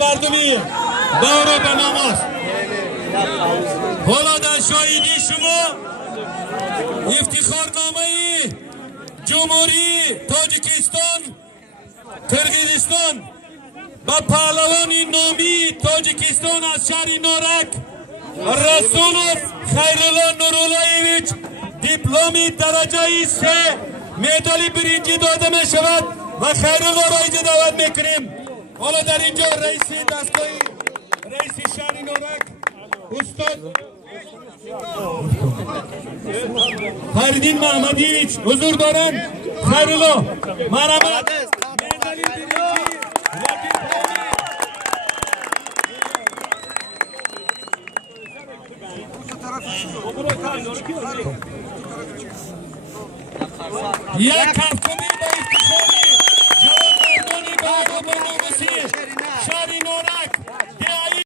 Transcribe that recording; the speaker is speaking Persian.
مردمی دارو به نماز حالا در شاهدی شما افتخارنامه جمهوری تاجیکستان کرگیزستان و پهلوان نامی تاجیکستان از شهر نارک رسولوف خیرالله نوراللهیویچ دیپلمی درجه 3 مدال برنجی داده می شود و خیرالله را اینجا دعوت میکنیم. حالا در اینجا رئیس دستگاه رئیس شهر نارک استاد فریدین محمدیویچ حضور دارند. خیرالله مرحبا. یک هفته